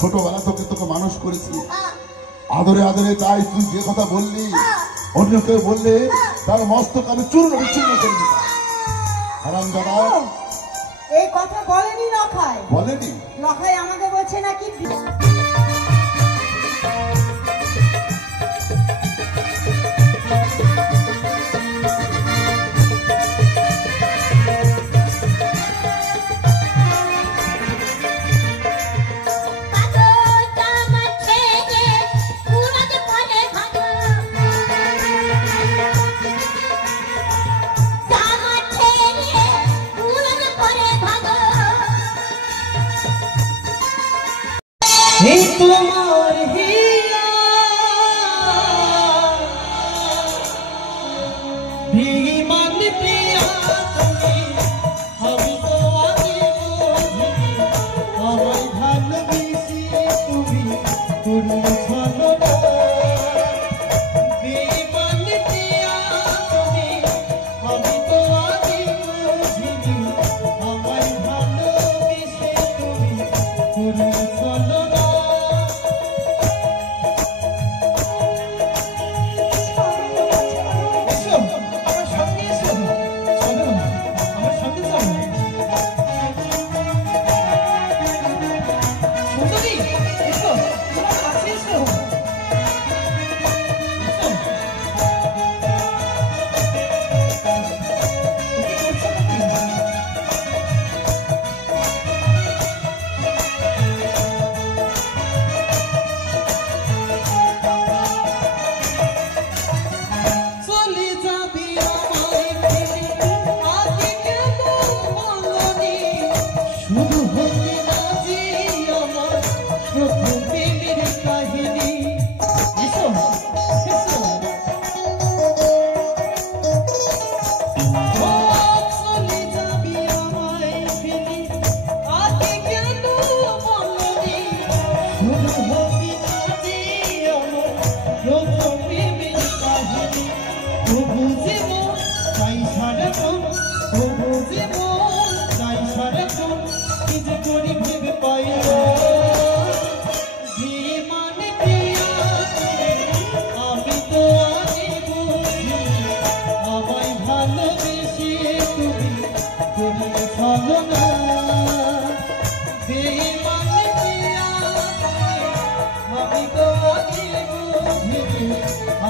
ছোটবেলা থেকে তোকে মানুষ করেছি, আদরে আদরে, তাই তুই যে কথা বললি অন্য কেউ বললে তার মস্তক আমি চূর্ণ বিচ্ছিন্ন করে দিতাম। হারামজাদা এই কথা বলেনি লখাই, বলেনি? লখাই আমাকে বলছে নাকি তোমার হিয়া বিমান প্রিয়া তুমি, আমি তো আগে বুঝি আমায় ভালোবেসে তুমি করলে ছলনা। বিমান প্রিয়া তুমি, আমি তো আগে বুঝিনি আমায় ভালোবেসে তুমি করলে ছলনা।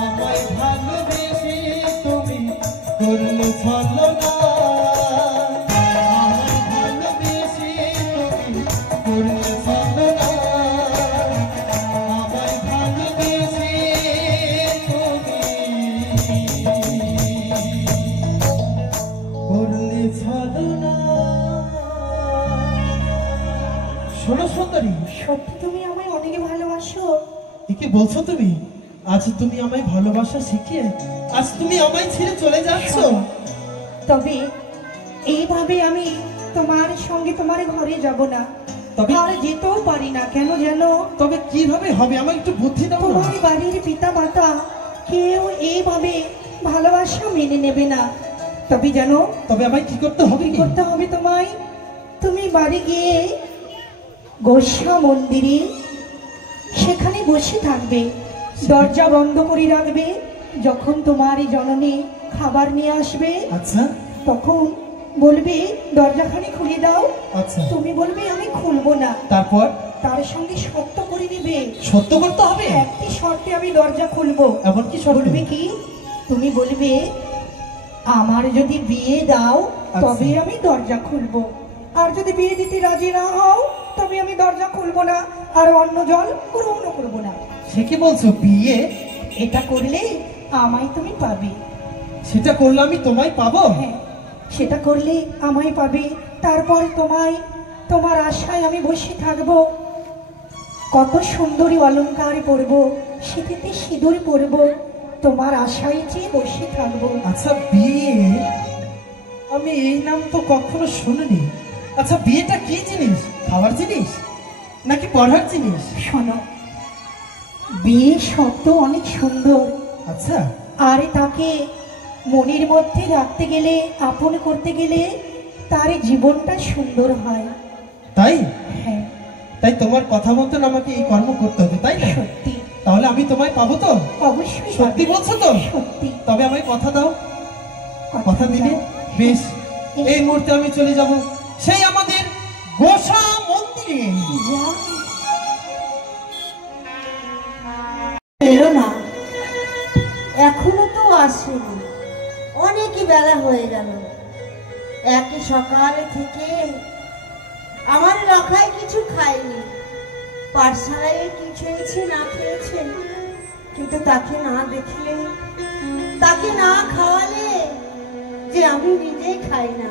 আমায় ভালোবেসে তুমি করলে ছলনা, আমায় ভালোবেসে তুমি করলে ছলনা, আমায় ভালোবেসে তুমি করলে ছলনা। শোনো সুন্দরী, সত্যি তুমি আমায় অনেক ভালোবাসো? কি বলছো তুমি? আজ তুমি আমায় ভালোবাসা শিখিয়ে আজ তুমি আমায় ছেড়ে চলে যাচ্ছ? তবে এইভাবে আমি তোমার সঙ্গে তোমার ঘরে যাব না, তবে আর যেতেও পারি না। কেন জানো? তবে কিভাবে হবে? আমায় একটু বুদ্ধি দাও না। তোমার বাড়ির পিতা মাতা কেউ এইভাবে ভালোবাসা মেনে নেবে না। তবে জানো? তবে আমায় কি করতে হবে? কি করতে হবে তোমায়? তুমি বাড়ি গিয়ে গোসা মন্দিরে সেখানে বসে থাকবে, দরজা বন্ধ করে রাখবে। যখন তোমার জননী খাবার নিয়ে আসবে, আচ্ছা, তখন বলবে দরজাখানি খুলে দাও। আচ্ছা, তুমি বলবে আমি খুলবো না। তারপর তার সঙ্গে শর্ত করে নিবে। সত্য করতে হবে? একটি শর্তে আমি দরজা খুলবো। এমন কি শর্ত? বলবে কি? তুমি বলবে আমার যদি বিয়ে দাও তবে আমি দরজা খুলবো, আর যদি বিয়ে দিতে রাজি না হও তবে আমি দরজা খুলবো না, আর অন্য জল গ্রহণ করবো না। সে কি বলছো? বিয়ে? এটা করলে আমায় তুমি পাবে। সেটা করলে আমি তোমায় পাবো? হ্যাঁ, সেটা করলে আমায় পাবে। তারপর তোমায় তোমার আশায় আমি বসে থাকবো। কত সুন্দরী অলংকার পরবো, শীতেতে সিঁদুর পরবো, তোমার আশায় চেয়ে বসে থাকবো। আচ্ছা, বিয়ে? আমি এই নাম তো কখনো শুনিনি। আচ্ছা, বিয়েটা কি জিনিস? খাবার জিনিস নাকি পড়ার জিনিস? শোনো, বিয়ে শব্দ অনেক সুন্দর। আচ্ছা, আর তাকে মনের মধ্যে রাখতে গেলে, আপন করতে গেলে তার জীবনটা সুন্দর হয়। তাই? হ্যাঁ, তাই তোমার কথা মতন আমাকে এই কর্ম করতে হবে, তাই না? সত্যি। তাহলে আমি তোমায় পাবো তো? অবশ্যই সত্যি পাবে। বলছো তো? সত্যি। তবে আমায় কথা দাও, কথা দিবে? বেশ, এই মুহূর্তে আমি চলে যাব সেই আমাদের গোসা মন্দিরে। যাও। এলো না, এখনো তো আসেনি, অনেকই বেলা হয়ে গেল। একই সকাল থেকে আমার রখায় কিছু খায়নি, পাঠশালায় কি খেয়েছে না খেয়েছে, কিন্তু তাকে না দেখলে, তাকে না খাওয়ালে যে আমি নিজেই খাই না।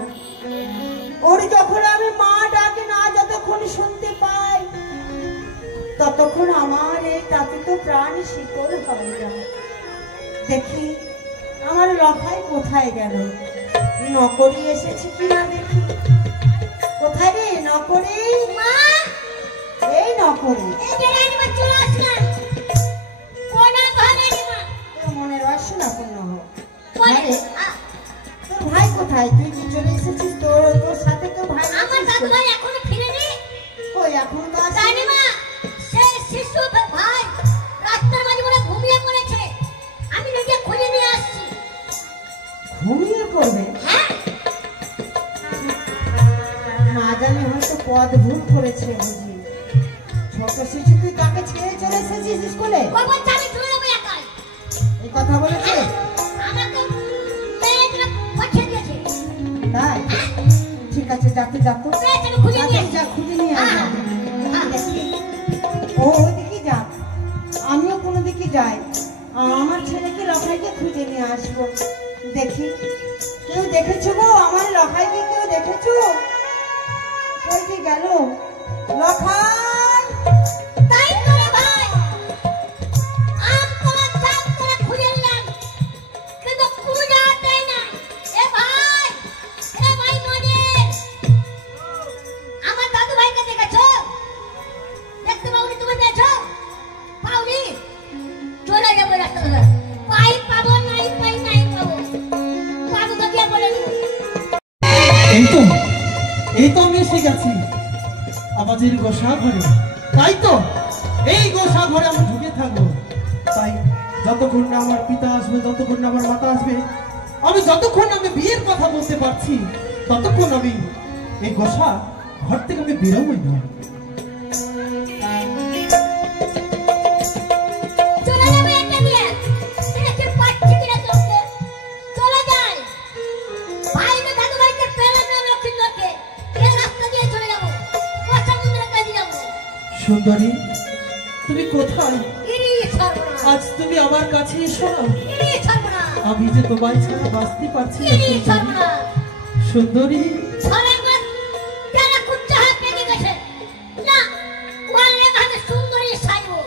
ওর যখন আমি মা ডাকে না যতক্ষণ শুনতে পাই, ততক্ষণ আমার এই তাতে তো প্রাণ শীতল হয় না। দেখি আমার রখাই কোথায় গেল, নকরি এসেছে কিনা দেখি। কোথায় রে নকরি? মা, এই নকরি, মনের বাসনা পূর্ণ হোক। তোর ভাই কোথায়? তুই কি চলে এসেছিস? তোর তোর সাথে তো ভাই আমার দাদু ভাই এখনো ফিরেনি। কই? এখন তো আসেনি। জানি মা, সেই শিশু ভাই রাস্তার মাঝে বলে ঘুমিয়ে পড়েছে। আমি নিজে খুঁজে নিয়ে আসছি। ঘুমিয়ে পড়বে? হ্যাঁ, না জানি হয়তো পথ ভুল করেছে বুঝি। ছোট শিশু, তুই তাকে ছেড়ে চলে এসেছিস স্কুলে? ওই বলছে আমি চলে যাবো একাই। এই কথা বলেছে? আমাকে মেয়েটা পাঠিয়ে দিয়েছে। তাই? ঠিক আছে, যাতে যাতো, পেয়েছে, আমি খুঁজে নিয়ে যা খুঁজে নিয়ে আয়। হ্যাঁ। দেখি ও ওইদিকে যা, আমিও কোনো দিকে যাই, আমার ছেলেকে লখাইকে খুঁজে নিয়ে আসবো। দেখি কেউ দেখেছো গো? আমার লখাইকে কেউ দেখেছো? কই যে গেল লখাই? তাই তো রে ভাই, আমতলা চাঁদতলা খুঁজে নিলাম, কিন্তু খুঁজে দেয় না। এ ভাই নদীর, আমার দাদু ভাইকে দেখেছো? দেখতে পাওনি? তুমি পেয়েছো? পাওনি? চলে যাবো রাস্তা ধরে। পাই পাবো, নাই পাই নাই পাবো। পাবো তো দিয়ে বলে দিবো। এই তো আমি এসে গেছি আমাদের গোসা ঘরে। তাই তো, এই গোসা ঘরে আমি ঢুকে থাকবো। তাই যতক্ষণ না আমার পিতা আসবে, যতক্ষণ না আমার মাতা আসবে, আমি যতক্ষণ আমি বিয়ের কথা বলতে পারছি, ততক্ষণ আমি এই গোসা ঘর থেকে আমি বেরোবই না। চলে যাবে একটা দিয়ে। দেখতে পাচ্ছি কিনা তোকে? চলে যায়। ভাই না দাদু ভাইকে পেলে না লক্ষ্মীর লোকে। এই রাস্তা দিয়ে চলে যাবো। গোসা মন্দিরের কাছে যাবো। সুন্দরী, তুমি কোথায়? ইরি সর্বনাশ। আজ তুমি আমার কাছে এসো না। ইরি সর্বনাশ। আমি যে তোমায় ছাড়া বাঁচতে পারছি না। ইরি সুন্দরী, সর্বনাশ। সুন্দরী, সরেঙ্গর যারা কুচ্চা হাত পেকে গেছে। না, ওয়ালে ভাবে সুন্দরী সাইবো।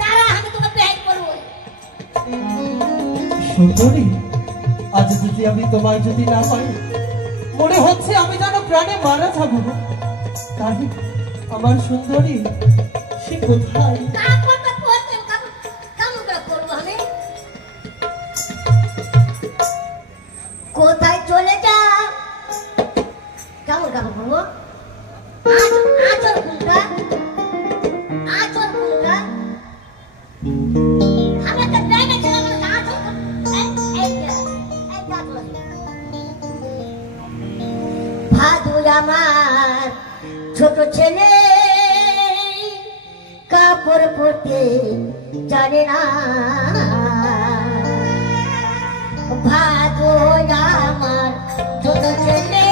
তারা আমি তোকে বেহাই করবো। সুন্দরী, আজ যদি আমি তোমায় যদি না পাই, মনে হচ্ছে আমি যেন প্রাণে মারা যাবো। তাই আমার সুন্দরী সে কোথায়? তারপর তো পড়তে কেমন করে করবো আমি? কোথায় চলে যা? কেমন কাপড় করবো? আচর কোনটা? আচর কোনটা? আমার তো ব্যাগে ছিল বলে আচর ভাদু আমার ছোট ছেলে কাপড় পরতে জানে না। ভাদু আমার ছোট ছেলে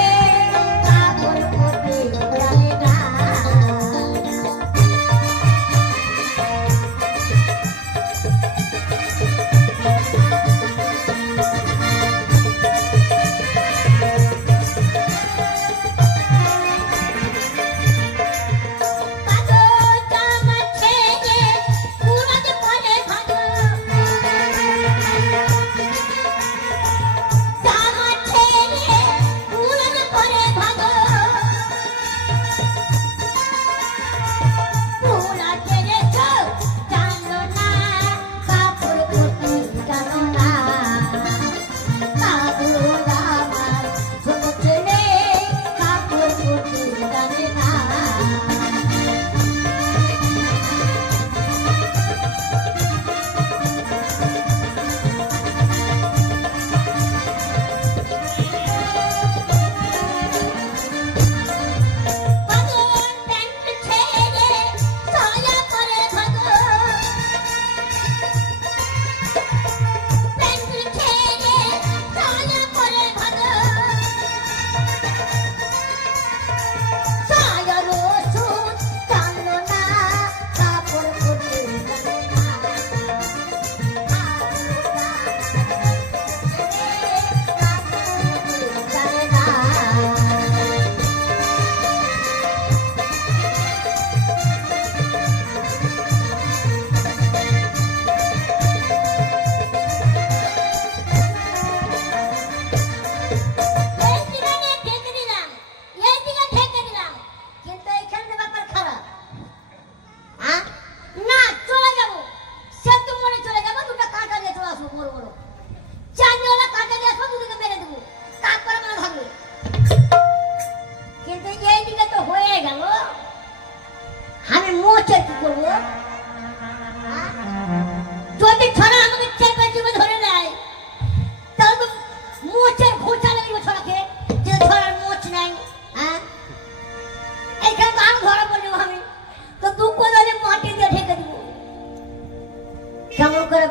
কাপড় পরতে জানে না।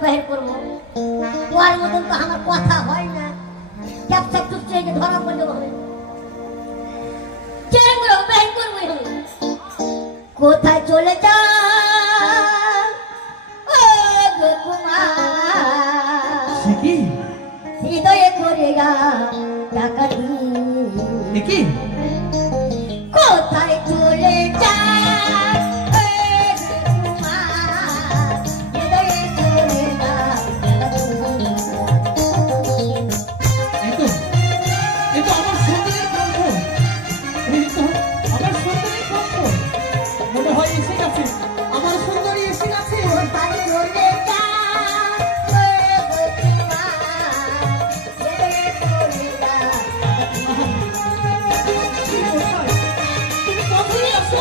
বের করবো। তোর মতন তো আমার কথা হয় না, ক্যাপসা চুপচে ধরা পড়লে হবে। চেঙ্গুলো বের করবো। কোথায় চলে যা কি হৃদয়ে করে গা টাকা কি কোথায় চলে যা হৃদয়ে করে গা। এই তো আমার সুন্দরীর কণ্ঠ, এই তো আমার সুন্দরীর কণ্ঠ। মনে হয় এসে গেছে, আমার সুন্দরী এসে গেছে। কোথায় চলে যা হৃদয়ে করে গা। তুমি কখনই আসো।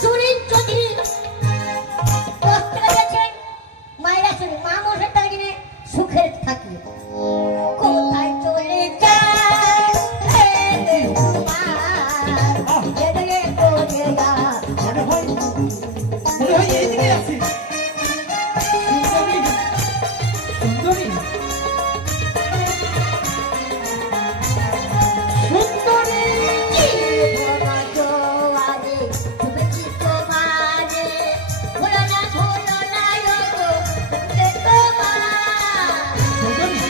সুনীল চৌধুরী কষ্ট গেছেন, মায়েরা শুনি মা মশার টাকা কিনে সুখে থাকি। কোথায় চলে যায় মনে হয় এইদিকে আছে। সুন্দরী সুন্দরী সুন্দরী সুন্দরী,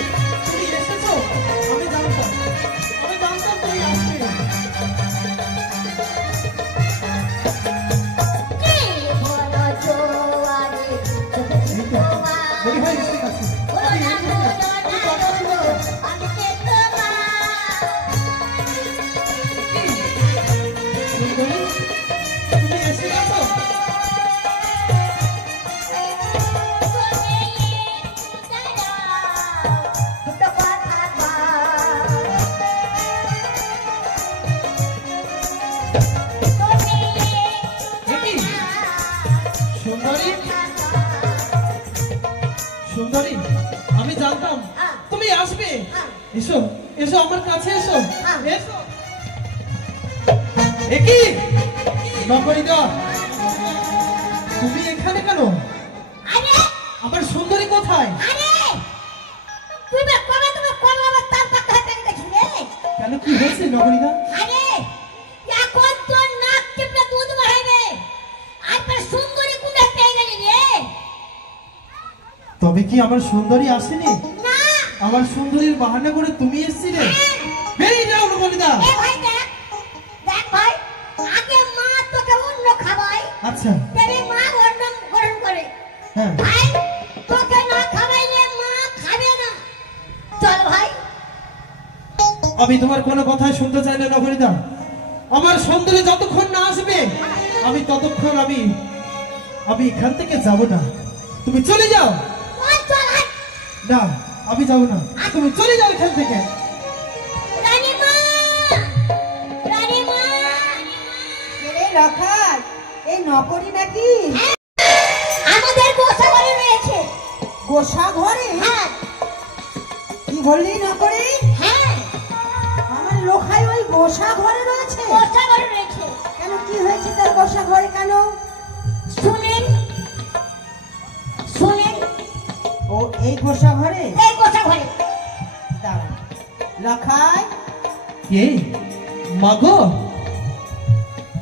তুমি এসেছো। আমি জানতাম তুমি আসবে। মনে হয় এসে গেছে। সুন্দরী, তুমি এসে গেছো। সুন্দরী সুন্দরী, আমি জানতাম তুমি আসবে। এসো এসো, আমার কাছে এসো। এসো। একি নকরিদা, তুমি এখানে কেন? আমার সুন্দরী কোথায়? কেন, কি হয়েছে নকরিদা? তবে কি আমার সুন্দরী আসেনি? আমার সুন্দরীর বাহানা করে তুমি এসেছিলে। বেরিয়ে যাও নকরিদা। আচ্ছা হ্যাঁ, আমি তোমার কোনো কথাই শুনতে চাই না নকরিদা। আমার সুন্দরী যতক্ষণ না আসবে আমি ততক্ষণ আমি এখান থেকে যাব না। তুমি চলে যাও। না, আমি যাব না, তুমি চলে যাও এখান থেকে। রাখাল, এই নকরি নাকি? আমাদের গোসা ঘরে রয়েছে। গোসা ঘরে? হ্যাঁ কি বললি নকরি? হ্যাঁ, আমার লোখাই ওই গোসা ঘরে রয়েছে? গোসা ঘরে রয়েছে। কেন, কি হয়েছে তার গোসা ঘরে কেন? শুনেন শুনেন, ও এই গোসা ঘরে? এই গোসা ঘরে। দাঁড়া লখাই। কে মাগো?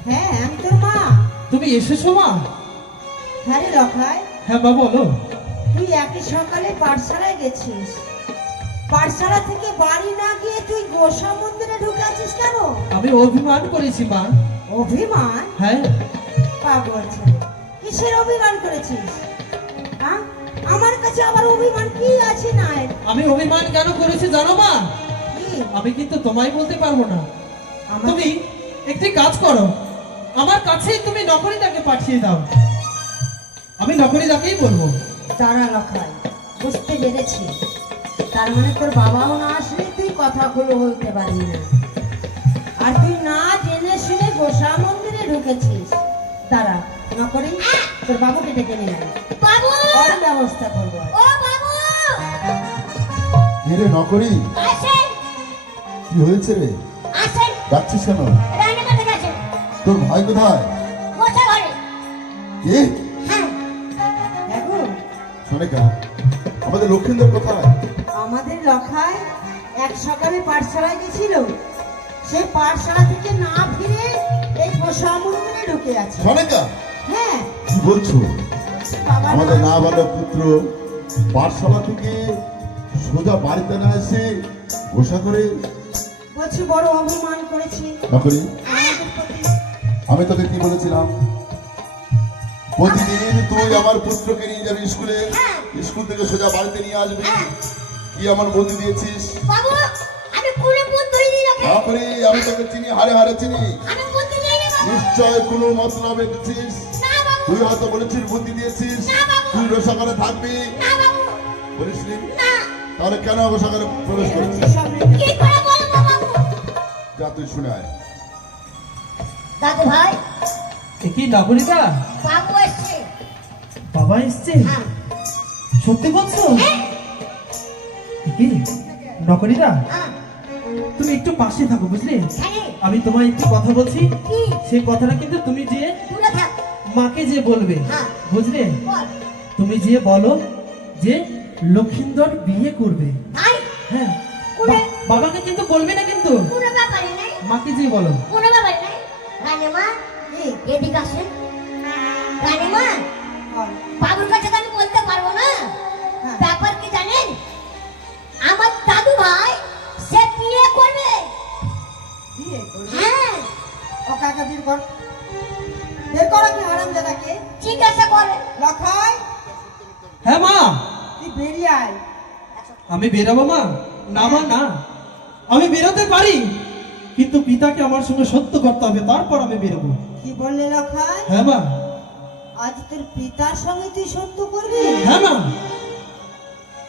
হ্যাঁ আমি তোর মা। তুমি এসেছো মা? হ্যাঁ রে লখাই, হ্যাঁ মা বলো। তুই একই সকালে পাঠশালায় গেছিস, পাঠশালা থেকে বাড়ি না গিয়ে তুই গোসা মন্দিরে ঢুকেছিস কেন? আমি অভিমান করেছি মা। অভিমান? হ্যাঁ, পাগল ছেলে, কিসের অভিমান করেছিস? হ্যাঁ, আমার কাছে আবার অভিমান কি আছে? নাই আমি অভিমান কেন করেছি জানো মা? কি? আমি কিন্তু তোমায় বলতে পারবো না। আমার- তুমি একটি কাজ করো, আমার কাছেই তুমি নকরিদাকে পাঠিয়ে দাও। আমি নকরিদাকেই বলবো। তারা লখাই, বুঝতে পেরেছি। তার মানে তোর বাবাও না আসলে তুই কথাগুলো বলতে পারবি না, আর তুই না জেনে শুনে গোসা মন্দিরে ঢুকেছিস। তারা নকরি, তোর বাবুকে ডেকে নিয়ে আয়, বাবু, ওর ব্যবস্থা করবো। ও বাবু, রে নকরি, আসেন কি হয়েছে রে? আসেন, ডাকছিস কেন? রান্না করতে গেছেন তোর ভাই কোথায়? গোসা ঘরে। কে? হ্যাঁ, দেখো সনিকা, আমাদের লক্ষ্মীন্দর কোথায়? আমাদের লখায় এক সকালে পাঠশালায় গেছিল, সেই পাঠশালা থেকে না ফিরে এই গোসামন্দিরে ঢুকে আছে। সনিকা, হ্যাঁ কি বলছো? বাবা আমাদের না- নাবালক পুত্র পাঠশালা থেকে সোজা বাড়িতে না এসে ঘোষা করে বলছি বড় অভিমান করেছি নকরি। আমাদের প্রতি। আমি তোকে কি বলেছিলাম? প্রতিদিন তুই আমার পুত্রকে নিয়ে যাবি স্কুলে, স্কুল থেকে সোজা বাড়িতে নিয়ে আসবি। কি আমার বুদ্ধি দিয়েছিস? বাবু আমি পুরো বুদ্ধি দিয়ে রাখি। নকরি, আমি তোকে চিনি, হারে হারে চিনি। আমি বুদ্ধি দিয়ে নেব। নিশ্চয় কোনো মতলব এনেছিস। না বাবু, তুই হয়তো বলেছিস, বুদ্ধি দিয়েছিস, না বাবু। তুই রোষাঘরে থাকবি। না বাবু, বলিসনি? না। তাহলে কেন রোষাঘরে প্রবেশ করেছিস? কি করে বলবো বাবু? যা তুই শুনে আয়। দাদু ভাই, এ কি নকরিকা? বাবু এসছে। বাবা এসছে? হ্যাঁ, সত্যি বলছো? এ কি নকরিকা? হ্যাঁ, তুমি একটু পাশে থাকো, বুঝলে? হ্যাঁ। আমি তোমায় একটু কথা বলছি, কি? সেই কথাটা কিন্তু তুমি যে দূরে থাক। মাকে যে বলবে, হ্যাঁ। বুঝলে? বল। তুমি যে বলো যে লক্ষিন্দর বিয়ে করবে। ভাই, হ্যাঁ, করে? বাবাকে কিন্তু বলবে না, কিন্তু কোনো ব্যাপারে নাই, মাকে যে বলো। কোনো ব্যাপারে নাই। রানীমা, এদিকে আসেন। রানীমা, বাবুর কাছে তো আমি বলতে পারবো না। হ্যাঁ। ব্যাপার কি জানেন? আমার দাদু ভাই সে বিয়ে করবে। বিয়ে করবে? হ্যাঁ, ও কাকা বের কর, বের করো কি হারামজাদাকে। জিজ্ঞাসা করে। লখাই হ্যাঁ মা, তুই বেরিয়ে আয়। আমি বেরোবো মা। না মা, না, আমি বেরোতে পারি, কিন্তু পিতাকে আমার সঙ্গে সত্য করতে হবে, তারপর আমি বেরোবো। কি বললে লখাই? হ্যাঁ মা, আজ তোর পিতার সঙ্গে তুই সত্য করবি? হ্যাঁ মা,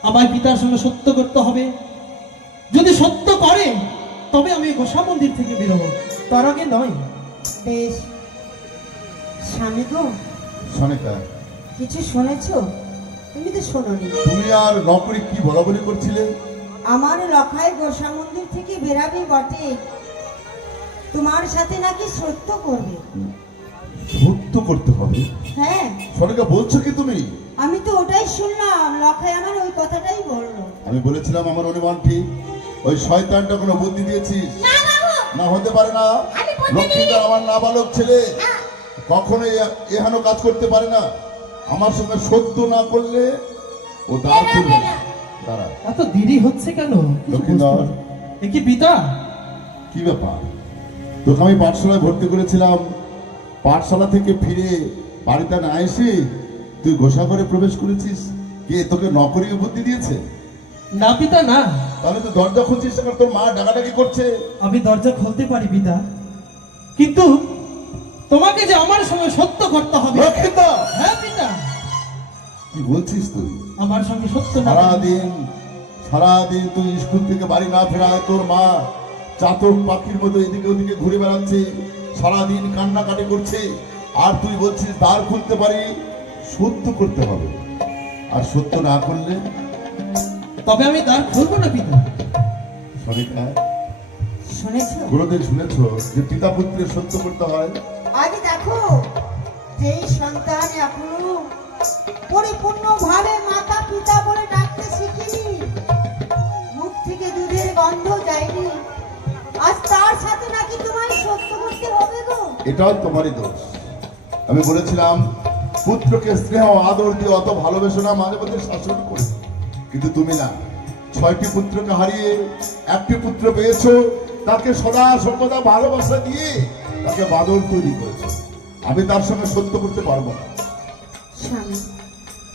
আমার পিতার সঙ্গে সত্য করতে হবে। যদি সত্য করে তবে আমি গোসা মন্দির থেকে বেরোবো, তার আগে নয়। বেশ। স্বামী গো, সনিকা, কিছু শুনেছো? তুমি তো শোনোনি। তুমি আর নকরি কি বলাবলি করছিলে? আমার লখাই গোসা মন্দির থেকে বেরাবে বটে, তোমার সাথে নাকি সত্য করবে। সত্য করতে হবে? হ্যাঁ, সনিকা, বলছো কি তুমি? আমি তো ওটাই শুনলাম, লখাই আমার ওই কথাটাই বললো। আমি বলেছিলাম আমার অনুমান ঠিক। ওই শয়তানটা কোনো বুদ্ধি দিয়েছিস? না বাবু, না, হতে পারে না। আমি বুদ্ধি লক্ষ্মীটা আমার নাবালক ছেলে, হ্যাঁ, কখনোই এহেন কাজ করতে পারে না। আমার সঙ্গে সত্য না করলে ও দাঁড় করবে না। দাঁড়া। এত দেরি হচ্ছে কেন? লক্ষ্মীন্দর, এ কি পিতা? কি ব্যাপার? তোকে আমি পাঠশালায় ভর্তি করেছিলাম, পাঠশালা থেকে ফিরে বাড়িতে না এসে তুই গোসা ঘরে প্রবেশ করেছিস। কে তোকে নকরি বুদ্ধি দিয়েছে? না পিতা, না, তাহলে তুই দরজা খুলছিস না, তোর মা ডাকাডাকি করছে। আমি দরজা খুলতে পারি পিতা, কিন্তু তোমাকে যে আমার সঙ্গে সত্য করতে হবে। লক্ষ্মীন্দর, হ্যাঁ পিতা, কি বলছিস তুই? আমার সঙ্গে সত্য না। সারাদিন তুই স্কুল থেকে বাড়ি না ফেরায় তোর মা চাতক পাখির মতো এদিকে ওদিকে ঘুরে বেড়াচ্ছে, সারাদিন কান্নাকাটি করছে, আর তুই বলছিস দ্বার খুলতে পারি, সত্য করতে হবে। আর সত্য না করলে? তবে আমি দ্বার খুলবো না পিতা। সনিকা, শুনেছো? কোনোদিন শুনেছ যে পিতা পুত্রের সত্য করতে হয়? আজ দেখো, যেই সন্তান এখনো পরিপূর্ণ ভাবে মাতা পিতা বলে ডাকতে শিখিনি, মুখ থেকে দুধের গন্ধ যায়নি, আজ তার সাথে নাকি তোমায় সত্য করতে হবে গো। এটাও তোমারই দোষ। আমি বলেছিলাম পুত্রকে স্নেহ আদর দিয়ে অত ভালোবেসো না, মাঝে মধ্যে শাসন করে, কিন্তু তুমি না। 6টি পুত্রকে হারিয়ে একটি পুত্র পেয়েছো, তাকে সদা সর্বদা ভালোবাসা দিয়ে তাকে বাদল তৈরি করেছো। আমি তার সঙ্গে সত্য করতে পারবো না। স্বামী,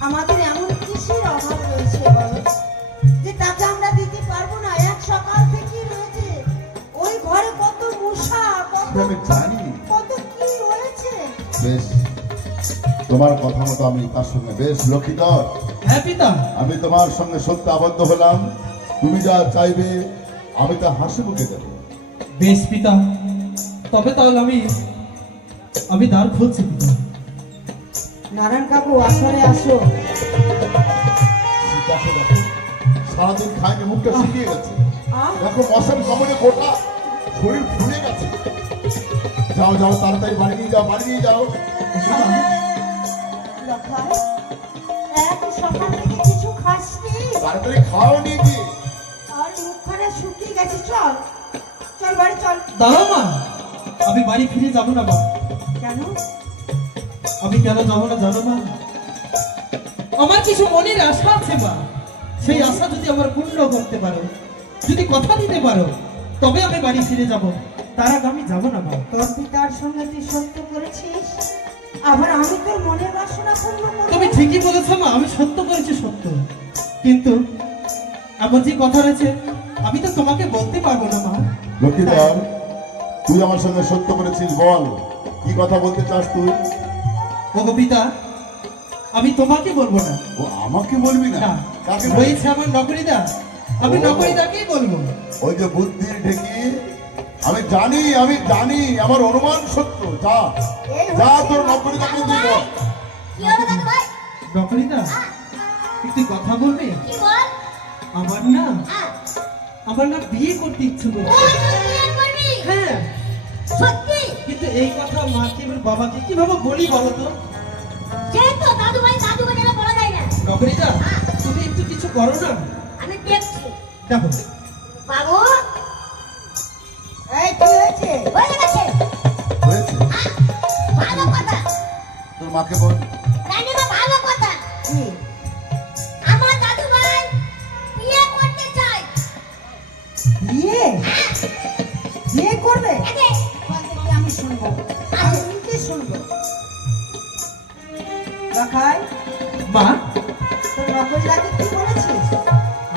আমাদের এমন কিসের অভাব রয়েছে বলো, যে তাকে আমরা দিতে পারবো না? এক সকাল থেকে রয়েছে ওই ঘরে কত মশা, কত সে আমি জানি। কত কি হয়েছে। বেশ, তোমার কথা মতো আমি তার সঙ্গে বেশ লক্ষ্মীধর, হ্যাঁ পিতা, আমি তোমার সঙ্গে সত্য আবদ্ধ হলাম। তুমি যা চাইবে আমি তা হাসি মুখে দেবো। বেশ পিতা, তবে তাহলে আমি দ্বার খুলছি পিতা। নারায়ণ কাকু, আসরে আসো। দেখো দেখো, সারাদিন খাইনি, মুখটা শুকিয়ে গেছে। আহ, দেখো মশার কামড়ে গোটা শরীর ফুলে গেছে। যাও যাও, তাড়াতাড়ি বাড়ি নিয়ে যাও, বাড়ি নিয়ে যাও। লখাই, এক সকাল থেকে কিছু খাসনি তাড়াতাড়ি খাও নি কি? আর মুখখানা শুকিয়ে গেছে। চল চল বাড়ি চল। দাঁড়াও মা, আমি বাড়ি ফিরে যাবো না মা। কেন? আমি কেন যাবো না জানো মা? আমার কিছু মনের আশা আছে মা। সেই আশা যদি আমার পূর্ণ করতে পারো, যদি কথা দিতে পারো, তবে আমি বাড়ি ফিরে যাব। তার আগে আমি যাবো না মা। তোর পিতার সঙ্গে তুই সত্য করেছিস, আবার আমি তোর মনের বাসনা পূর্ণ করব। তুমি ঠিকই বলেছো মা, আমি সত্য করেছি সত্য, কিন্তু আমার যে কথা রয়েছে আমি তো তোমাকে বলতে পারবো না মা। লক্ষ্মীধর, তুই আমার সঙ্গে সত্য করেছিস, বল কি কথা বলতে চাস তুই? ওগো পিতা, আমি তোমাকে বলবো না। ও আমাকে বলবি না? না, কাকে বলবি? রয়েছে আমার নকরিদা, আমি ও। নকরিদাকেই বলবো। ওই যে বুদ্ধির ঢেকি, আমি জানি আমার অনুমান সত্য। যা যা, তোর নকরি তাকে দিব। কি হলো দাদু ভাই? নকরিদা, একটি কথা বলবে? কি বল? আমার না হ্যাঁ। বিয়ে করতে ইচ্ছে ও, করছে। তুই বিয়ে করবি? হ্যাঁ, সত্যি? কিন্তু এই কথা মাকে এবং বাবাকে কিভাবে বলি বলো তো? সেই তো দাদু ভাই দাদুকে যেন বলা যায় না। নকরিদা, তুমি একটু কিছু করো না। আমি দেখছি। দেখো, বাবু, এই কি হয়েছে? হয়ে গেছে। হয়েছে? ভালো কথা। তোর মাকে বল। রানীমা, ভালো কথা। কি? আমার দাদু ভাই বিয়ে করতে চায়। বিয়ে? বিয়ে করবে? আগে বল দেখি, আমি শুনবো, আমি নিজে শুনবো। লখাই, মা, তোর নকলদাকে কি বলেছিস?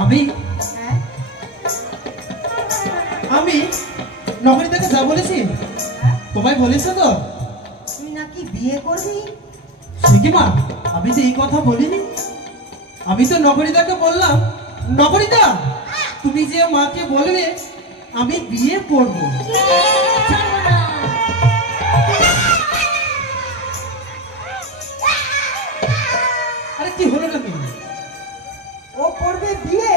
আমি হ্যাঁ? নকরিদাকে যা বলেছি হ্যাঁ? তোমায় বলেছো তো? তুই নাকি বিয়ে করবি? সে কি মা, আমি তো এই কথা বলিনি। আমি তো নকরিদাকে বললাম, নকরিদা তুমি যে মাকে বলবে আমি বিয়ে করবো। আরে কি হলো নাকি? ও করবে বিয়ে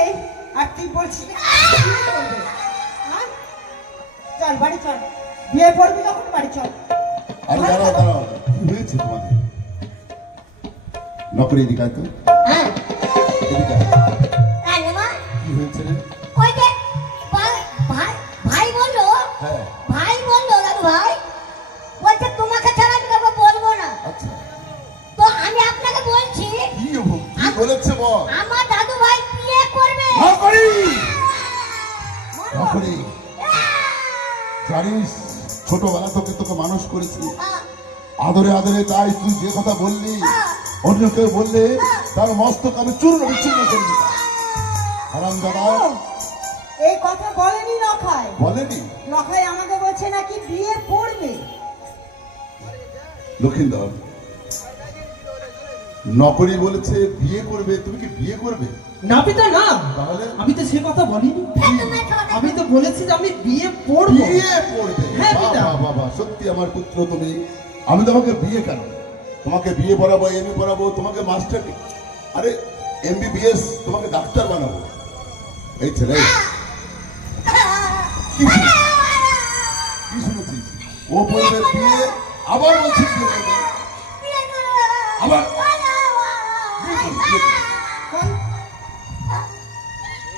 আর তুই বলছিস বিয়ে করবে? হ্যাঁ? চল বাড়ি চল, বিয়ে করবি যখন বাড়ি চল। আরে দাঁড়াও, কি হয়েছে তোমাদের? নকরি এদিকে আয় তো, হ্যাঁ। এদিকে আয়। রানীমা, কি হয়েছে রে? ওই যে ভাই বললো, হ্যাঁ, দাদু ভাই বলছে তোমাকে ছাড়া আমি কাউকে বলবো না। আচ্ছা, তো আমি আপনাকে বলছি, কি বলেছে বল? আমার দাদু ভাই বিয়ে করবে। নকরি, নকরি, জানিস ছোটবেলা তোকে মানুষ করেছি আদরে আদরে, তাই তুই যে কথা বললি অন্য কেউ বললে তার মস্তক আমি চূর্ণ বিচ্ছিন্ন করে দিতাম। হারাম দাদা এই কথা বলেনি লখাই। বলেনি? লখাই আমাকে বলছে নাকি বিয়ে করবে। লক্ষিন্দর, নকরি বলেছে বিয়ে করবে, তুমি কি বিয়ে করবে? না পিতা না, তাহলে আমি তো সে কথা বলিনি। আমি তো বলেছি যে আমি বিয়ে পড়বো। বিয়ে করবে? হ্যাঁ, পিতা। বাবা, সত্যি আমার পুত্র তুমি। আমি তোমাকে বিয়ে কেন, তোমাকে বিয়ে পড়াবো, এমএ পড়াবো, তোমাকে মাস্টার, আরে এমবিবিএস, তোমাকে ডাক্তার বানাবো। এই ছেলে কি শুনেছিস? ও বলবে বিয়ে, আবার বলছি বিয়ে করবে, আবার বিয়ে করবে। চল।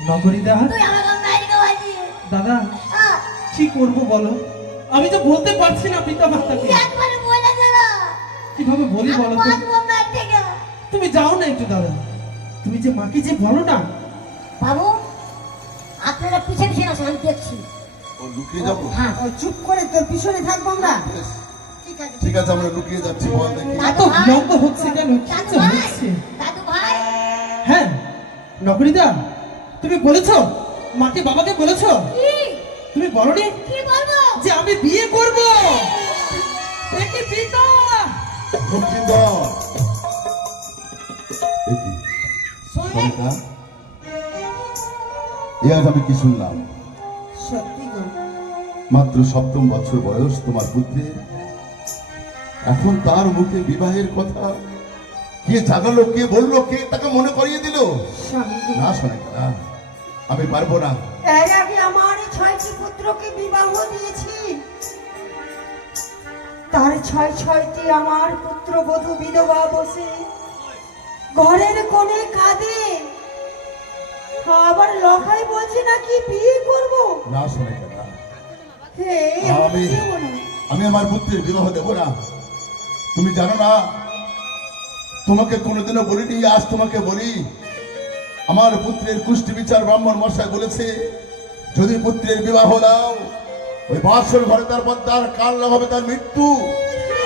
নকরিদা, তুই আমাকে মারিকে বলছি। দাদা কি করবো বলো? আমি তো বলতে পারছি না পিতা মাতাকে, একবার বলে দিল, কিভাবে বলি বলো তো? বাঁচবো মার থেকে। তুমি যাও না একটু দাদা, তুমি যে মাকে যে বলো না। বাবু, আপনারা পিছে পিছে আসেন, আমি দেখছি। ও লুকিয়ে যাবো? হ্যাঁ। ও চুপ করে তোর পিছনে থাকবো আমরা। বেশ, ঠিক আছে। ঠিক আছে, আমরা লুকিয়ে যাচ্ছি, বল দেখি। এত বিলম্ব হচ্ছে কেন? কি দাদু যে ভাই, হচ্ছে? দাদু ভাই, হ্যাঁ নকরিদা, তুমি বলেছো মাকে বাবাকে বলেছো? কি তুমি বলনি কি বলবো? যে আমি বিয়ে করব? দেখি পিতা, লক্ষিন্দর, এই কি? শুনলেন? সরেকা, এ আজ আমি কি শুনলাম? সত্যি গো, মাত্র 7ম বছর বয়স তোমার পুত্রের, এখন তার মুখে বিবাহের কথা। কে জাগালো, কে বললো, কে তাকে মনে করিয়ে দিল? স্বামী গো, না সনেকা, আমি পারবো না। এর আগে আমার 6টি পুত্রকে বিবাহ দিয়েছি, তার ছয় ছয়টি আমার পুত্রবধূ বিধবা বসে ঘরের কোণে কাঁদে, আবার লখাই বলছে নাকি বিয়ে করব। না সনেকা না, হে, আমি- দেব না। আমি আমার পুত্রের বিবাহ দেব না। তুমি জানো না, তোমাকে কোনোদিনও বলিনি, আজ তোমাকে বলি। আমার পুত্রের কুষ্টি বিচার ব্রাহ্মণ মশাই বলেছে, যদি পুত্রের বিবাহ দাও, ওই বাসর ঘরে তার পদ্মার কাল হবে তার মৃত্যু।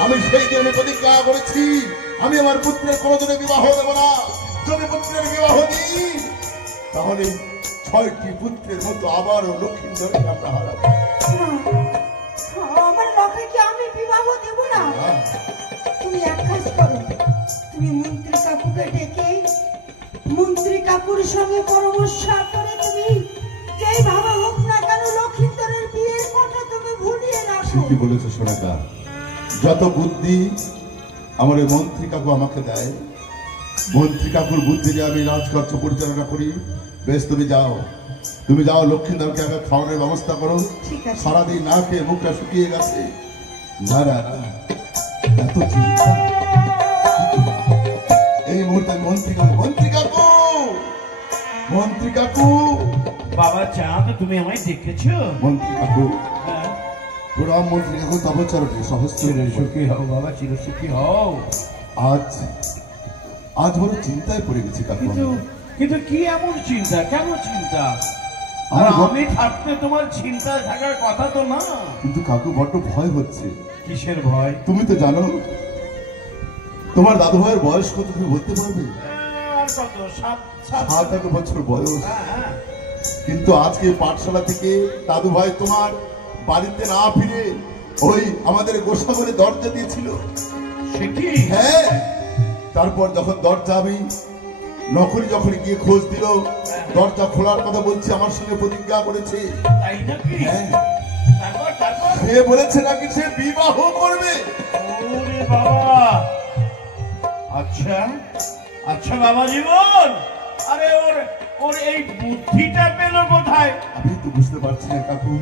আমি সেই দিনে প্রতিজ্ঞা করেছি, আমি আমার পুত্রের কোনোদিনও বিবাহ দেব না। যদি পুত্রের বিবাহ দিই, তাহলে 6টি পুত্রের মতো আবারও লক্ষ্মীন্দরকে আমরা হারাবো। না, আমার লখাইকে আমি বিবাহ দেব না। তুমি এক কাজ করো, তুমি মন্ত্রী কাকুকে ডেকে মন্ত্রী কাকুর সঙ্গে পরামর্শ করে তুমি যেই ভাবা হোক না কেন লক্ষিন্দরের বিয়ের কথা তুমি ভুলিয়ে রাখো। ঠিকই বলেছে সোনাকা, যত বুদ্ধি আমার ওই মন্ত্রী কাকু আমাকে দেয়, মন্ত্রী কাকুর বুদ্ধি দিয়ে আমি রাজকার্য পরিচালনা করি। বেশ, তুমি যাও, তুমি যাও, লক্ষ্মীন্দরকে আগে খাওয়ানোর ব্যবস্থা করো। ঠিক আছে। সারাদিন না খেয়ে মুখটা শুকিয়ে গেছে। না না না, এত চিন্তা। এই মুহূর্তে মন্ত্রী কাকু, মন্ত্রী কাকু, মন্ত্রী কাকু, বাবা চাঁদ, তুমি আমায় দেখেছো? মন্ত্রী কাকু, হ্যাঁ। প্রণাম মন্ত্রী কাকু, তপচারণে সহস্র সুখী হও বাবা, চির সুখী হও। আজ আজ বড় চিন্তায় পড়ে গেছি কাকু। কিন্তু কিন্তু কি এমন চিন্তা, কেমন চিন্তা? আর আমার আমি থাকতে তোমার চিন্তায় থাকার কথা তো না। কিন্তু কাকু বড্ড ভয় হচ্ছে। কিসের ভয়? তুমি তো জানো তোমার দাদু ভাইয়ের বয়স কত, তুমি বলতে পারবে? আর কত? 7-8 বছর বয়স। হ্যাঁ। কিন্তু আজকে পাঠশালা থেকে দাদু ভাই তোমার বাড়িতে না ফিরে ওই আমাদের গোসাগরে দরজা দিয়েছিল। সে কি? হ্যাঁ, তারপর যখন দরজা আমি নকরি যখন গিয়ে খোঁজ দিল, দরজা খোলার কথা বলছে, আমার সঙ্গে প্রতিজ্ঞা করেছে। তাই নাকি? হ্যাঁ, তারপর তারপর সে বলেছে নাকি সে বিবাহ করবে। ওরে বাবা, আচ্ছা আচ্ছা বাবা জীবন, আরে ওর ওর এই বুদ্ধিটা পেল কোথায়? আমি তো বুঝতে পারছি না কাকু,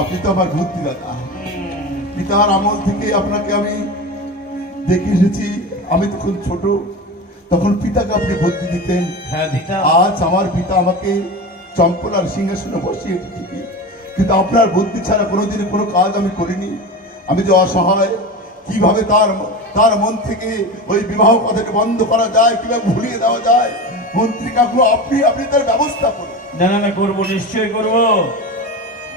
আপনি তো আমার বুদ্ধি দাদা। পিতার আমল থেকে আপনাকে আমি দেখে এসেছি। আমি তখন ছোট, তখন পিতাকে আপনি বুদ্ধি দিতেন। হ্যাঁ দিতা। আজ আমার পিতা আমাকে চম্পলার সিংহাসনে বসিয়ে ঠিকই, কিন্তু আপনার বুদ্ধি ছাড়া কোনোদিন কোনো কাজ আমি করিনি। আমি যে অসহায়, কিভাবে তার মন থেকে ওই বিবাহ কথাকে বন্ধ করা যায়, কিভাবে ভুলিয়ে দেওয়া যায়, মন্ত্রী কাকু আপনি তার ব্যবস্থা করুন। না না না, করবো, নিশ্চয়ই করবো।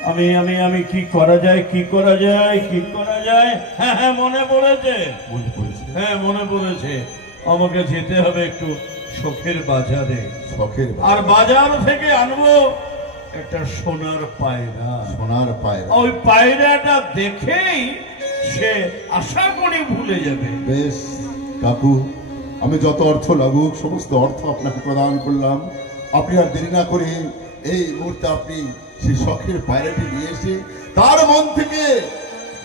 আমি আমি আমি কি করা যায়, কি করা যায়, কি করা যায়? হ্যাঁ হ্যাঁ, মনে পড়েছে। মনে পড়েছে? হ্যাঁ মনে পড়েছে। আমাকে যেতে হবে একটু শখের বাজারে, শখের আর বাজার থেকে আনবো একটা সোনার পায়রা। সোনার পায়রা। ওই পায়রাটা দেখেই সে আশা করি ভুলে যাবে। বেশ কাকু, আমি যত অর্থ লাগুক সমস্ত অর্থ আপনাকে প্রদান করলাম। আপনি আর দেরি না করে এই মুহূর্তে আপনি সেই শখের পায়রাটি নিয়ে এসে তার মন থেকে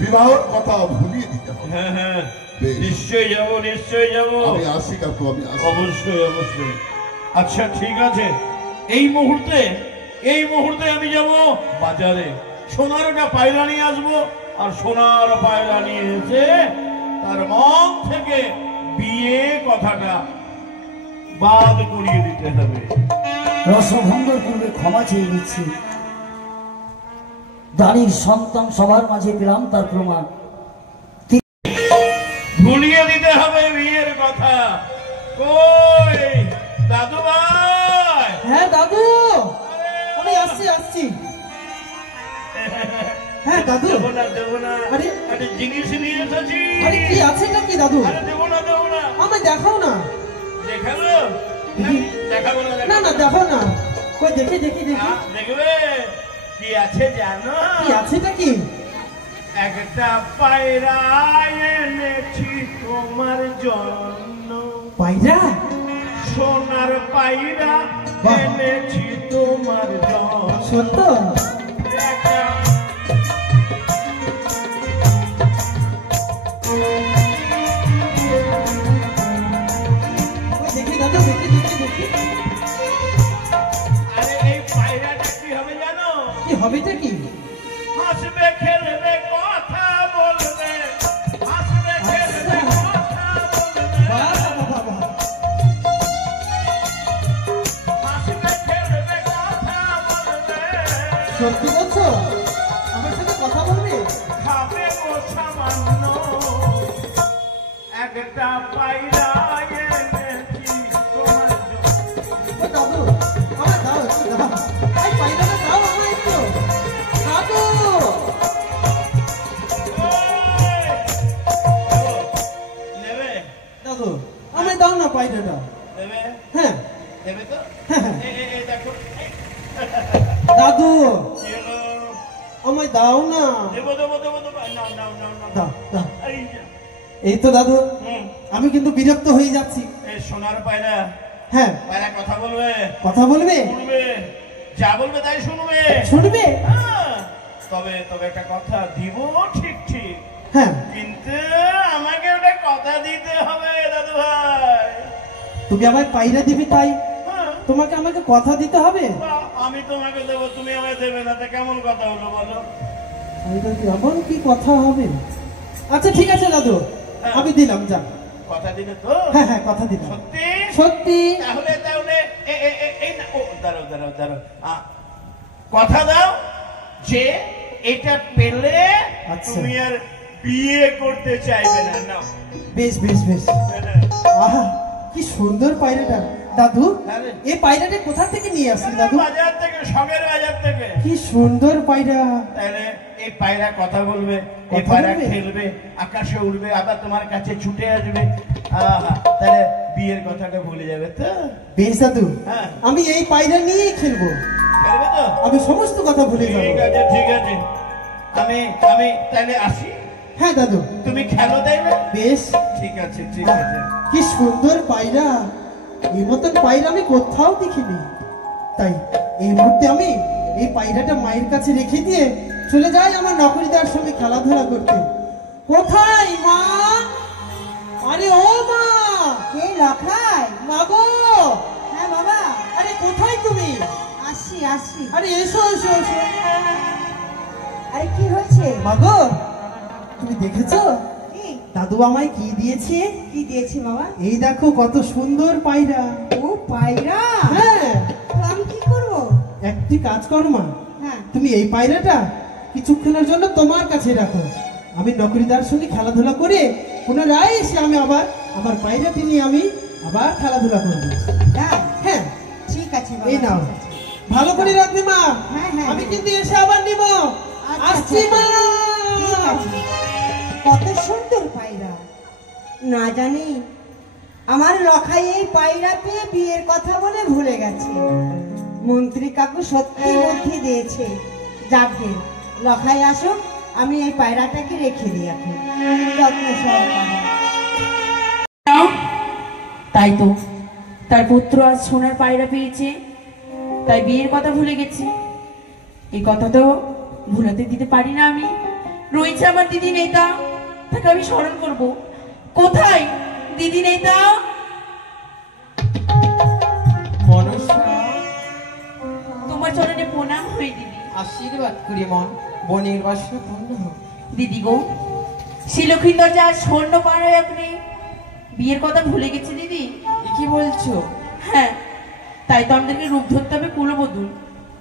বিবাহের কথা ভুলিয়ে দিতে হবে। হ্যাঁ হ্যাঁ, বেশ। নিশ্চয়ই যাব, নিশ্চয়ই যাব। আমি আসি কাকু, আমি আসি। অবশ্যই অবশ্যই। আচ্ছা ঠিক আছে, এই মুহূর্তে আমি যাব বাজারে, সোনার একটা পায়রা নিয়ে আসবো, আর সোনার পায়রা নিয়ে এসে তার মন থেকে বিয়ে কথাটা বাদ করিয়ে দিতে হবে। রসভঙ্গের পূর্বে ক্ষমা চেয়ে নিচ্ছি। দানির সন্তান সবার মাঝে পেলাম তার প্রমাণ। ভুলিয়ে দিতে হবে বিয়ের কথা। কই দাদু ভাই? হ্যাঁ দাদু, আমি আসছি। হ্যাঁ দাদু। দেবো না, আরে একটা জিনিস নিয়ে এসেছি। আরে কি আছেটা কি দাদু? আরে দেবো না। আমায় দেখাও না। দেখাবো? দেখাবো না, না না, দেখাও না। কই দেখি। দেখবে কি আছে জানো? কি আছেটা কি? একটা পায়রা এনেছি তোমার জন্য। পায়রা? সোনার পায়রা বাহ। এনেছি তোমার জন্য। সত্য? একটা কই দেখি দাদু, দেখি। আরে এই পায়রাটা কি হবে জানো? কি হবেটা কি? হাসবে, খেলবে, কথা বলবে, সত্যি বলছো? আমার সাথে কথা বলবে? খাবে ও সামান্য একটা পায়রা এনেছি তোমার জন্য। ও দাদু, আমার দাও, একটু দাও। এই পায়রাটা দাও আমার একটু। দাদু! নেবে দাদু, আমায় দাও না পায়রাটা। নেবে হ্যাঁ, নেবে তো হ্যাঁ। এই দেখো দাদু, এলো। আমায় দাও না। দেবো দেবো দেবো দেবো নাও নাও নাও নাও দাও, দাও। এই যে। এই তো দাদু, হুম, আমি কিন্তু বিরক্ত হয়ে যাচ্ছি। এই সোনার পায়রা হ্যাঁ, পায়রা কথা বলবে, কথা বলবে? শুনবে, যা বলবে তাই শুনবে। শুনবে? হ্যাঁ, তবে তবে একটা কথা দিব ঠিক ঠিক, হ্যাঁ। কিন্তু আমাকে ওটা কথা দিতে হবে দাদু ভাই। তুমি আমায় পায়রা দিবে, তাই হ্যাঁ, তোমাকে আমাকে কথা দিতে হবে? বাহ, আমি তোমাকে দেবো, তুমি আমায় দেবে না, তা কেমন কথা হলো বলো? পায়রা দিয়ে এমন কি কথা হবে? আচ্ছা ঠিক আছে দাদু, আমি দিলাম, যা। কথা দিলে তো? হ্যাঁ হ্যাঁ, কথা দিলাম। সত্যি? সত্যি? তাহলে তাহলে এই না, ও দাঁড়াও দাঁড়াও দাঁড়াও, কথা দাও যে এটা পেলে আচ্ছা। তুমি আর বিয়ে করতে চাইবে না। নাও। বেশ বেশ বেশ। আহা, কি সুন্দর পায়রাটা। দাদু, আরে। এই পায়রাটা কোথা থেকে নিয়ে আসলি দাদু? বাজার থেকে, শখের বাজার থেকে। কি সুন্দর পায়রা। তাহলে এই পায়রা কথা বলবে, এই কথা পায়রা বলবে? খেলবে, আকাশে উড়বে, আবার তোমার কাছে ছুটে আসবে। আহা, তাহলে বিয়ের কথাটা ভুলে যাবে তো? বেশ দাদু, হ্যাঁ। আমি এই পায়রা নিয়েই খেলবো। খেলবে তো? আমি সমস্ত কথা ভুলে যাবো। ঠিক আছে ঠিক আছে, আমি আমি তাহলে আসি। হ্যাঁ দাদু। তুমি খেলো তাই না? বেশ। ঠিক আছে ঠিক আছে। কি সুন্দর পায়রা, এই মতন পায়রা আমি কোথাও দেখিনি। তাই এই মুহূর্তে আমি এই পায়রাটা মায়ের কাছে রেখে দিয়ে চলে যাই আমার নকরিদার সঙ্গে খেলাধুলা করতে। কোথায় মা? আরে ও মা! কে লখাই? মা গো! হ্যাঁ বাবা, আরে কোথায় তুমি? আসছি আসছি। আরে এসো এসো এসো। আরে কি হয়েছে? মা গো, তুমি দেখেছো কি দাদু আমায় কি দিয়েছে? কি দিয়েছি বাবা? এই দেখো কত সুন্দর পায়রা। ও পায়রা? হ্যাঁ, তো আমি কি করবো? একটি কাজ করো মা, হ্যাঁ, তুমি এই পায়রাটা কিছুক্ষণের জন্য তোমার কাছে রাখো। আমি নকরিদার সঙ্গে খেলাধুলা করে পুনরায় এসে আমি আবার আমার পায়রাটি নিয়ে আমি আবার খেলাধুলা করবো। তাই? হ্যাঁ, ঠিক আছে বাবা, এই নাও, ঠিক আছে। ভালো করে রাখবে মা। হ্যাঁ, হ্যাঁ, আমি হ্যাঁ। কিন্তু এসে আবার নিব। আচ্ছা, আসছি আচ্ছা, মা। ঠিক আছে। কত সুন্দর পায়রা, না জানি আমার লখাই এই পায়রা পেয়ে বিয়ের কথা বলে ভুলে গেছে। মন্ত্রী কাকু সত্যি বুদ্ধি দিয়েছে। যাকে লখাই আসুক, আমি এই পায়রাটাকে রেখে দিই এখন যত্ন সহকারে। তাই তো তার পুত্র আজ সোনার পায়রা পেয়েছে, তাই বিয়ের কথা ভুলে গেছি। এই কথা তো ভুলাতে দিতে পারি না আমি। রয়েছে আমার দিদি নেতা, তাকে আমি স্মরণ করব। কোথায় দিদি নেতা? মনসা, তোমার চরণে প্রণাম হয়ে দিদি। আশীর্বাদ করি মন, বনের বাসনা পূর্ণ হোক। দিদি গো, শিলক্ষিন্দর যা স্বর্ণ পাড়ায় আপনি বিয়ের কথা ভুলে গেছে দিদি। এ কি বলছো? হ্যাঁ, তাই তো আমাদেরকে রূপ ধরতে হবে কুলবধূ।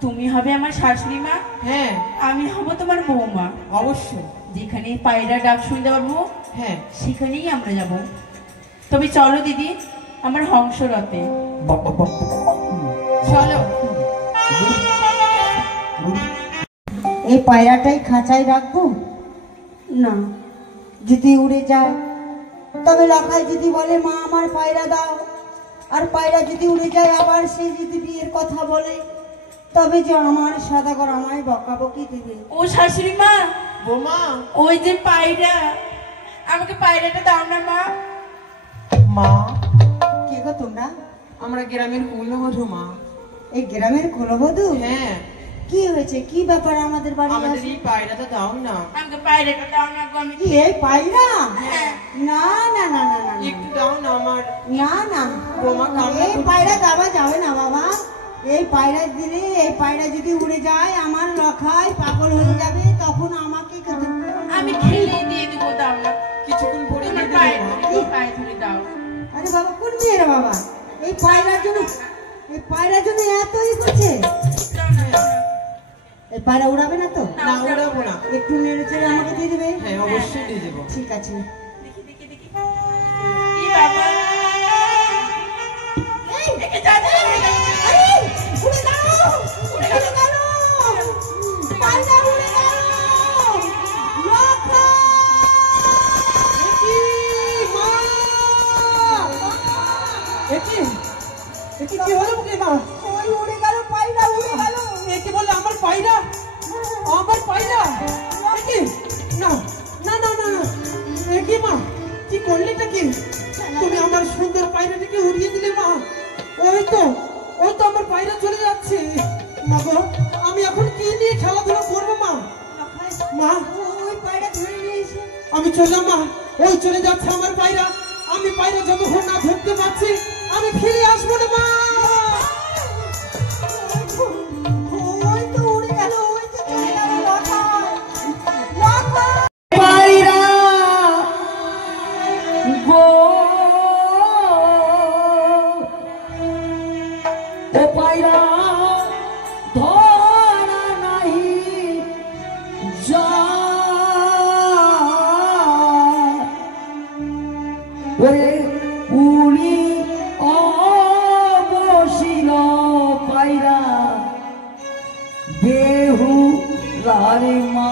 তুমি হবে আমার শাশুড়ি মা, হ্যাঁ আমি হব তোমার বৌমা। অবশ্যই। যেখানে পায়রা ডাক শুনতে পারবো, হ্যাঁ, সেখানেই আমরা যাব। তবে চলো দিদি আমার হংসরথে। চলো। এই পায়রাটাই খাঁচায় রাখবো না, যদি উড়ে যায় তবে লখাই যদি বলে মা আমার পায়রা দাও, আর পায়রা যদি উড়ে যায় আবার সে যদি বিয়ের কথা বলে, তবে যে আমার সদাগর আমায় বকাবকি দিবে। ও শাশুড়ি মা, বোমা, ওই যে পায়রা, আমাকে পায়রাটা দাও না মা। মা, কে গো তোমরা? আমরা গ্রামের কুলবধূ মা। এই গ্রামের কুলবধূ? হ্যাঁ, কি হয়েছে, কি ব্যাপার আমাদের বাড়ি? আমাদের এই পায়রাটা দাও না। আমাকে পায়রাটা দাও না গো। আমি কি এই পায়রা? হ্যাঁ। না না না না না না। একটু দাও না আমার। না না, বোমা কান্না এই করছে। পায়রা দেওয়া যাবে না বাবা। এই পায়রা দিলে, এই পায়রা যদি উড়ে যায় আমার লখাই পাগল হয়ে যাবে, তখন আমাকে আমি খেলে দিয়ে দিব, দাও না। কিছুক্ষণ পরে তোমার দিয়ে পায়ে দেবো, মা। ধরে, পায়ে ধরে দাও। আরে বাবা, কোন মেয়ে রে বাবা? এই পায়রার জন্য, এই পায়রার জন্য এতই করছে। দাও না, দাও না। এই পায়রা উড়াবে না তো? না উড়াবো না। একটু নেড়ে চেড়ে আমাকে দিয়ে দেবে? হ্যাঁ অবশ্যই দিয়ে দেবো। ঠিক আছে। দেখি দেখি দেখি ই বাবা এই দেখে যা যা আরে উড়ে গেল, উড়ে গেল, পায়রা উড়ে গেল। লক্ষা! এটি কি হলো বুকে মা? ওই উড়ে গেল, পায়রা উড়ে গেল। একে বলে আমার পায়রা, আমার পায়রা। একি না না না না না, একি মা কি করলিটা কি? তুমি আমার সুন্দর পায়রাটাকে উড়িয়ে দিলে মা। ওই তো আমার পায়রা চলে যাচ্ছে। মা গো, আমি এখন কি নিয়ে খেলাধুলা করবো মা? মা ওই পায়রা ধরে নিয়ে এসে আমি চললাম মা। ওই চলে যাচ্ছে আমার পায়রা। আমি পায়রা যতক্ষণ না ধরতে পারছি আমি ফিরে আসবো না মা। ওই তো উড়ে গেল, ওই তো চলে গেল। লক্ষা! লক্ষা! পায়রা গো, ও পায়রা ধরা নাই যা, ওরে উড়ি অবসিল পায়রা বেহু লারে মা।